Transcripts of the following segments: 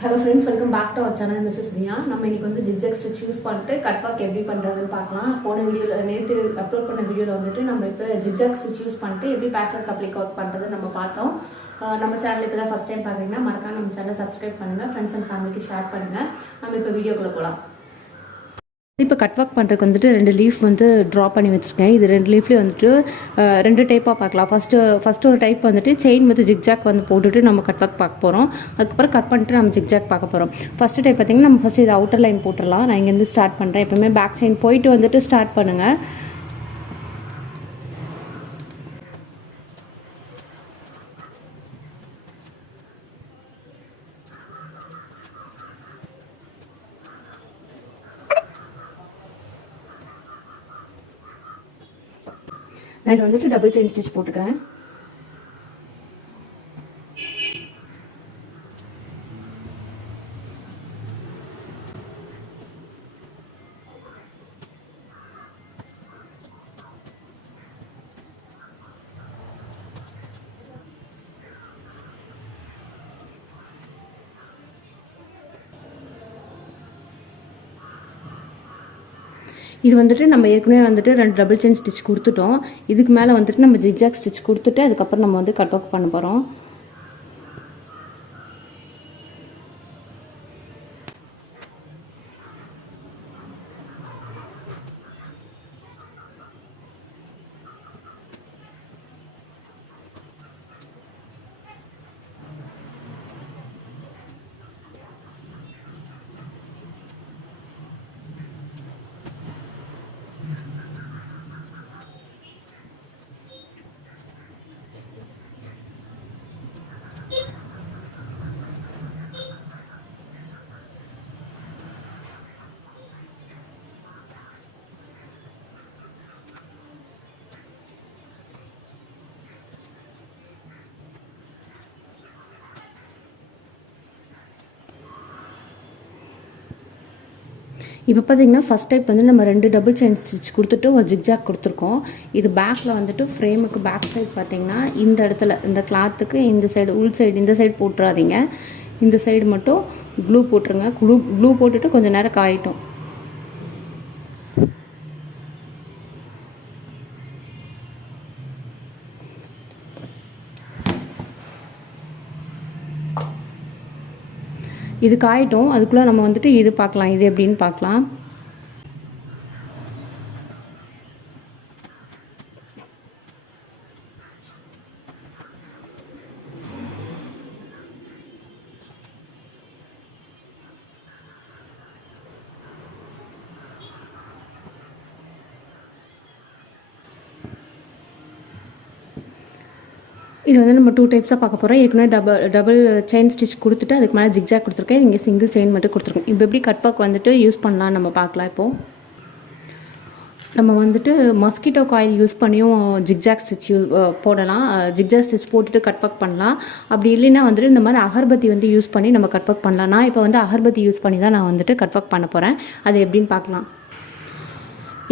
Hello friends, welcome back to our channel MRs Diya. நம்ம இன்னைக்கு வந்து zigzag stitch யூஸ் பண்ணிட்டு கட் ஒர்க் எப்படி பண்றதுன்னு பார்க்கலாம். போன வீடியோல நேத்து அப்லோட் பண்ண வீடியோல வந்துட்டு நம்ம இப்போ zigzag stitch யூஸ் பண்ணிட்டு எப்படி பேட்ச் ஒர்க் அப்ளிக் ஒர்க் பண்றது நம்ம பார்த்தோம். நம்ம சேனல் இப்போ தான் ஃபர்ஸ்ட் டைம் பாக்குறீங்கன்னா மறக்காம நம்ம சேனலை சப்ஸ்கிரைப் பண்ணுங்க, ஃப்ரெண்ட்ஸ் அண்ட் ஃபேமிலிக்கு ஷேர் பண்ணுங்க. நம்ம இப்போ வீடியோக்குள்ள போலாம். இப்போ கட் ஒர்க் பண்ணுறதுக்கு வந்துட்டு 2 லீஃப் வந்து ட்ரா பண்ணி வச்சுருக்கேன். இது 2 லீஃப்லேயே வந்துட்டு 2 டைப்பாக பார்க்கலாம். ஃபஸ்ட்டு ஒரு டைப் வந்துட்டு செயின் வந்து ஜிக்ஜாக் வந்து போட்டுட்டு நம்ம கட் ஒர்க் பார்க்க போகிறோம். அதுக்கப்புறம் கட் பண்ணிட்டு நம்ம ஜிக்ஜாக் பார்க்க போகிறோம். ஃபஸ்ட்டு டைப் பார்த்திங்கன்னா நம்ம ஃபஸ்ட்டு இது அவுட்டர் லைன் போட்டுடலாம். நான் இங்கேருந்து ஸ்டார்ட் பண்ணுறேன். எப்போவுமே பேக் செயின் போயிட்டு வந்துட்டு ஸ்டார்ட் பண்ணுங்கள். நான் வந்துட்டு டபுள் செயின் ஸ்டிச் போட்டுக்கிறேன். இது வந்துட்டு நம்ம ஏற்கனவே வந்துட்டு 2 டபுள் செயின் ஸ்டிச் கொடுத்துட்டோம். இதுக்கு மேலே வந்துட்டு நம்ம ஜிக்ஜாக் ஸ்டிச் கொடுத்துட்டு அதுக்கப்புறம் நம்ம வந்து கட் ஒர்க் பண்ண போகிறோம். இப்போ பார்த்தீங்கன்னா ஃபஸ்ட் டைப் வந்து நம்ம 2 டபுள் செயின் ஸ்டிச் கொடுத்துட்டு ஒரு ஜிக்ஜாக் கொடுத்துருக்கோம். இது பேக்கில் வந்துட்டு ஃப்ரேமுக்கு பேக் சைடு பார்த்தீங்கன்னா இந்த இடத்துல இந்த கிளாத்துக்கு இந்த சைடு உள் சைடு இந்த சைடு போட்டுறாதீங்க. இந்த சைடு மட்டும் க்ளூ போட்டுருங்க. க்ளூ போட்டுட்டு கொஞ்சம் நேரம் காயட்டும். இது காயட்டும். அதுக்குள்ளே நம்ம வந்துட்டு இது பார்க்கலாம், இது எப்படின்னு பார்க்கலாம். இது வந்து நம்ம 2 டைப்ஸாக பார்க்க போகிறோம். ஏற்கனவே டபுள் செயின் ஸ்டிச் கொடுத்துட்டு அதுக்கு மேலே ஜிக்ஜாக் கொடுத்துருக்கேன். இங்கே சிங்கிள் செயின் மட்டும் கொடுத்துருக்கேன். இப்போ எப்படி கட் ஒர்க் வந்துட்டு யூஸ் பண்ணலாம் நம்ம பார்க்கலாம். இப்போது நம்ம வந்துட்டு மஸ்கிட்டோ காயில் யூஸ் பண்ணியும் ஜிக்ஜாக் ஸ்டிச் போடலாம். ஜிக்ஜாக் ஸ்டிச் போட்டுட்டு கட் ஒர்க் பண்ணலாம். அப்படி இல்லைன்னா வந்துட்டு இந்த மாதிரி அகர்பத்தி வந்து யூஸ் பண்ணி நம்ம கட் ஒர்க் பண்ணலாம். நான் இப்போ வந்து அகர்பத்தி யூஸ் பண்ணி தான் நான் வந்துட்டு கட் ஒர்க் பண்ண போகிறேன். அது எப்படின்னு பார்க்கலாம்.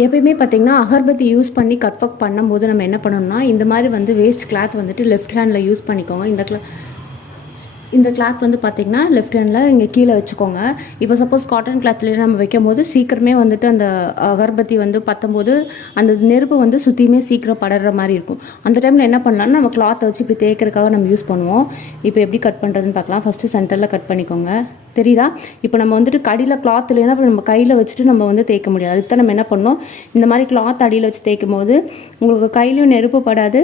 எப்பயுமே பார்த்திங்கன்னா அகர்பத்தி யூஸ் பண்ணி கட் ஒர்க் பண்ணும்போது நம்ம என்ன பண்ணணும்னா இந்த மாதிரி வந்து வேஸ்ட் கிளாத் வந்துட்டு லெஃப்ட் ஹேண்டில் யூஸ் பண்ணிக்கோங்க. இந்த கிளாத் வந்து பார்த்திங்கன்னா லெஃப்ட் ஹேண்டில் இங்கே கீழே வச்சுக்கோங்க. இப்போ சப்போஸ் காட்டன் கிளாத்லேயே நம்ம வைக்கும் போது சீக்கிரமே வந்துட்டு அந்த அகர்பத்தி வந்து பற்றும்போது அந்த நெருப்பு வந்து சுற்றியுமே சீக்கிரம் படற மாதிரி இருக்கும். அந்த டைமில் என்ன பண்ணலாம்னா நம்ம கிளாத்தை வச்சு இப்படி தேய்க்கிறதுக்காக நம்ம யூஸ் பண்ணுவோம். இப்போ எப்படி கட் பண்ணுறதுன்னு பார்க்கலாம். ஃபஸ்ட்டு சென்டரில் கட் பண்ணிக்கோங்க. தெரியுதா? இப்போ நம்ம வந்துட்டு கடியில் கிளாத் இல்லைன்னா நம்ம கையில் வச்சுட்டு நம்ம வந்து தேய்க்க முடியாது. அதுக்கு தான் நம்ம என்ன பண்ணோம், இந்த மாதிரி கிளாத் அடியில் வச்சு தேய்க்கும் போது உங்களுக்கு கையிலையும் நெருப்பு படாது.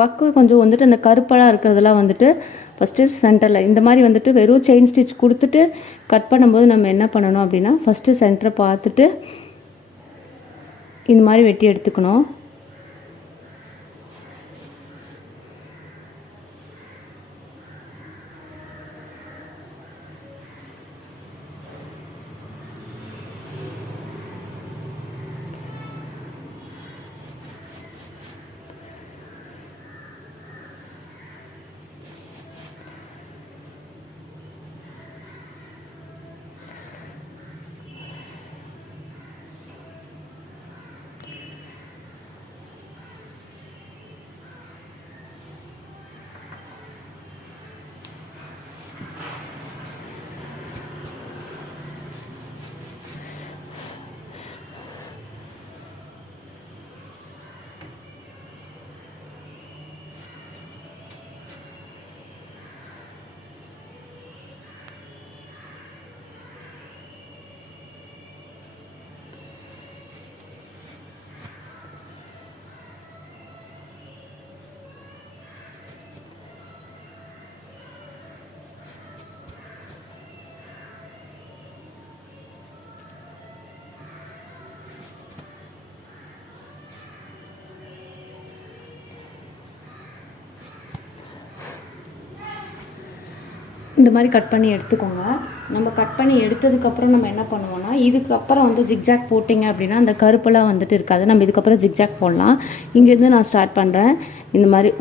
ஒர்க்கு கொஞ்சம் வந்துட்டு அந்த கருப்பெல்லாம் இருக்கிறதெல்லாம் வந்துட்டு ஃபஸ்ட்டு சென்டரில் இந்த மாதிரி வந்துட்டு வெறும் செயின் ஸ்டிச் கொடுத்துட்டு கட் பண்ணும்போது நம்ம என்ன பண்ணணும் அப்படின்னா ஃபஸ்ட்டு சென்டரை பார்த்துட்டு இந்த மாதிரி வெட்டி எடுத்துக்கணும். இந்த மாதிரி கட் பண்ணி எடுத்துக்கோங்க. நம்ம கட் பண்ணி எடுத்ததுக்கப்புறம் நம்ம என்ன பண்ணுவோம்னா, இதுக்கப்புறம் வந்து ஜிக்ஜாக் போட்டிங்க அப்படின்னா அந்த கருப்பெல்லாம் வந்துட்டு இருக்காது. நம்ம இதுக்கப்புறம் ஜிக்ஜாக் போடலாம். இங்கேருந்து நான் ஸ்டார்ட் பண்ணுறேன். இந்த மாதிரி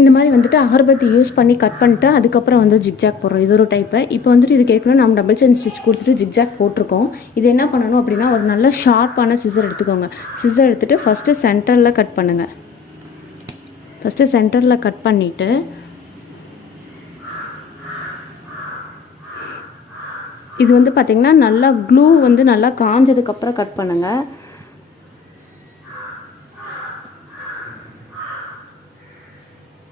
இந்த மாதிரி வந்துட்டு அகர்பத்தி யூஸ் பண்ணி கட் பண்ணிட்டு அதுக்கப்புறம் வந்து ஜிக்ஜாக் போடுறோம். இது ஒரு டைப்பு. இப்போ வந்துட்டு இது ஏற்கனவே நம்ம டபுள் செயின் ஸ்டிச் கொடுத்துட்டு ஜிக்ஜாக் போட்டிருக்கோம். இது என்ன பண்ணணும் அப்படின்னா, ஒரு நல்ல ஷார்ப்பான சிசர் எடுத்துக்கோங்க. சிசர் எடுத்துகிட்டு ஃபஸ்ட்டு சென்டரில் கட் பண்ணுங்கள். ஃபஸ்ட்டு சென்டரில் கட் பண்ணிவிட்டு இது வந்து பார்த்திங்கன்னா நல்லா க்ளூ வந்து நல்லா காஞ்சதுக்கப்புறம் கட் பண்ணுங்கள்.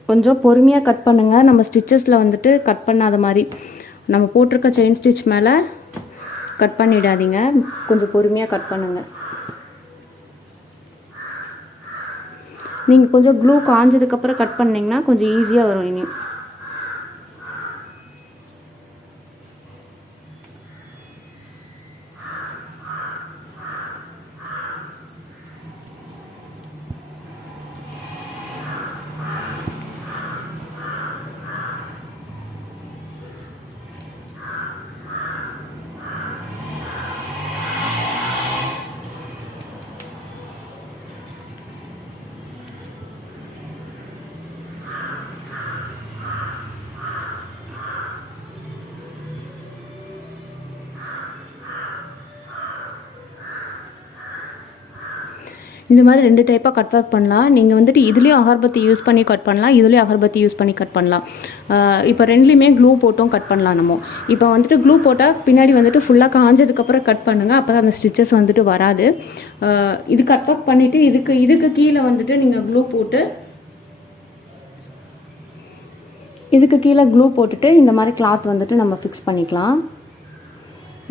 கொஞ்சம் பொறுமையாக கட் பண்ணுங்கள். நம்ம ஸ்டிச்சஸில் வந்துட்டு கட் பண்ணாத மாதிரி, நம்ம போட்டிருக்க செயின் ஸ்டிச் மேலே கட் பண்ணிடாதீங்க. கொஞ்சம் பொறுமையாக கட் பண்ணுங்கள். நீங்கள் கொஞ்சம் க்ளூ காஞ்சதுக்கப்புறம் கட் பண்ணிங்கன்னா கொஞ்சம் ஈஸியாக வரும். இனி இந்த மாதிரி 2 டைப்பாக கட் ஒர்க் பண்ணலாம். நீங்கள் வந்துட்டு இதுலேயும் அகர்பத்தி யூஸ் பண்ணி கட் பண்ணலாம், இதுலேயும் அகர்பத்தி யூஸ் பண்ணி கட் பண்ணலாம். இப்போ ரெண்டுலேயுமே க்ளூ போட்டும் கட் பண்ணலாம். நம்ம இப்போ வந்துட்டு க்ளூ போட்டால் பின்னாடி வந்துட்டு ஃபுல்லாக காஞ்சதுக்கப்புறம் கட் பண்ணுங்கள். அப்போ தான் அந்த ஸ்டிச்சஸ் வந்துட்டு வராது. இது கட் ஒர்க் பண்ணிவிட்டு இதுக்கு கீழே வந்துட்டு நீங்கள் க்ளூ போட்டு இதுக்கு கீழே க்ளூ போட்டுட்டு இந்த மாதிரி கிளாத் வந்துட்டு நம்ம ஃபிக்ஸ் பண்ணிக்கலாம்.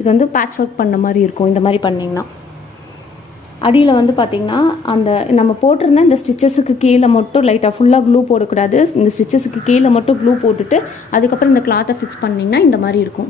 இது வந்து பேட்ச் ஒர்க் பண்ண மாதிரி இருக்கும். இந்த மாதிரி பண்ணிங்கன்னா அடியில் வந்து பார்த்திங்கன்னா அந்த நம்ம போட்டிருந்த இந்த ஸ்டிச்சஸுக்கு கீழே மட்டும் லைட்டாக ஃபுல்லாக க்ளூ போடக்கூடாது. இந்த ஸ்டிச்சஸுக்கு கீழே மட்டும் க்ளூ போட்டுட்டு அதுக்கப்புறம் இந்த கிளாத்தை ஃபிக்ஸ் பண்ணிங்கன்னா இந்த மாதிரி இருக்கும்.